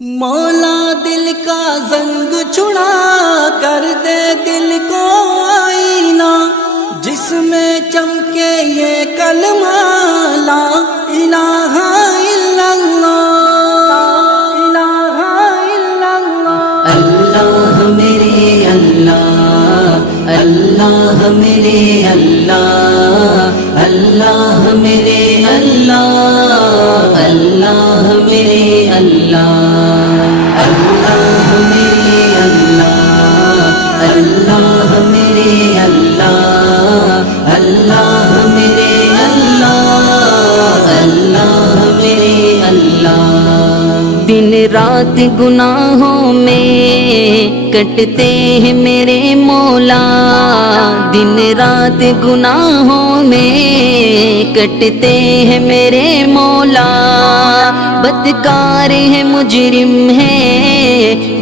مولا دل کا زنگ چھڑا کر دے دل کو آئینہ، جس میں چمکے یہ کلمہ لا الہ الا اللہ، الہ الا اللہ۔ اللہ میرے اللہ، اللہ میرے اللہ، اللہ میرے اللہ، اللہ میرے اللہ، اللہ میرے اللہ، اللہ میرے اللہ، اللہ میرے اللہ، اللہ میرے اللہ۔ دن رات گناہوں میں کٹتے ہیں میرے مولا، دن رات گناہوں میں کٹتے ہیں میرے مولا، بدکار ہے مجرم ہے،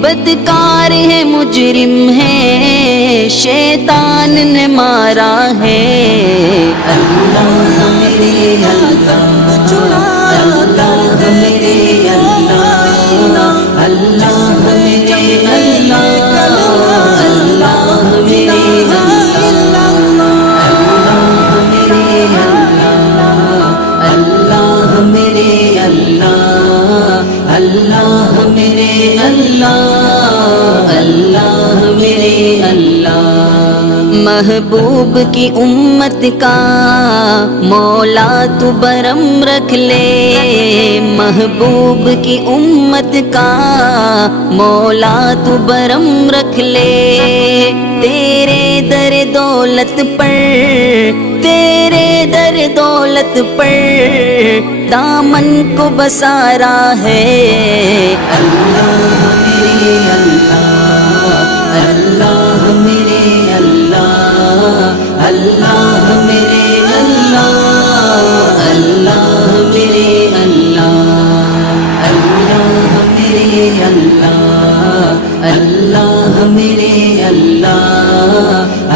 بدکار ہے مجرم ہے، شیطان نے مارا ہے۔ اللہ میرے اللہ، اللہ میرے اللہ، اللہ میرے اللہ، اللہ میرے اللہ، اللہ میرے اللہ، اللہ میرے اللہ، اللہ میرے اللہ۔ محبوب کی امت کا مولا تو برم رکھ لے، محبوب کی امت کا مولا تو برم رکھ لے، تیرے در دولت پر، تیرے در دولت پر دامن کو بسارا ہے۔ اللہ میرے اللہ، اللہ میرے اللہ، اللہ میرے اللہ، اللہ میرے اللہ، اللہ میرے اللہ، اللہ میرے اللہ،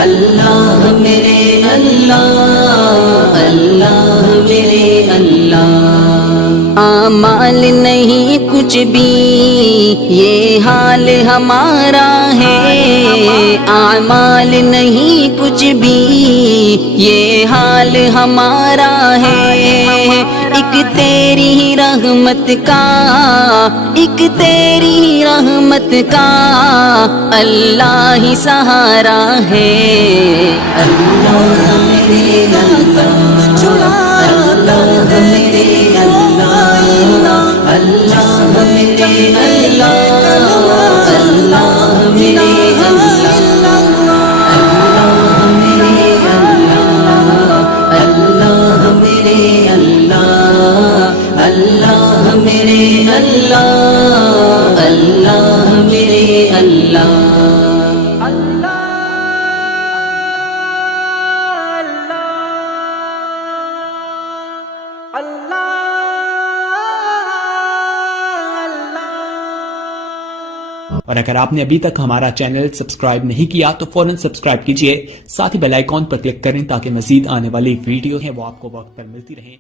اللہ میرے اللہ، اللہ میرے اللہ۔ اعمال نہیں کچھ بھی یہ حال ہمارا ہے، اعمال نہیں کچھ بھی یہ حال ہمارا ہے، ایک تیری ہی رحمت کا، ایک تیری ہی رحمت کا اللہ ہی سہارا ہے۔ اللہ میرے اللہ، اللہ میرے اللہ، اللہ میرے اللہ، اللہ میرے اللہ، اللہ میرے اللہ، اللہ میرے اللہ، اللہ میرے اللہ، اللہ میرے اللہ۔ اور اگر آپ نے ابھی تک ہمارا چینل سبسکرائب نہیں کیا تو فوراً سبسکرائب کیجئے، ساتھ ہی بیل آئیکن پر کلک کریں تاکہ مزید آنے والی ویڈیو ہیں وہ آپ کو وقت پر ملتی رہیں۔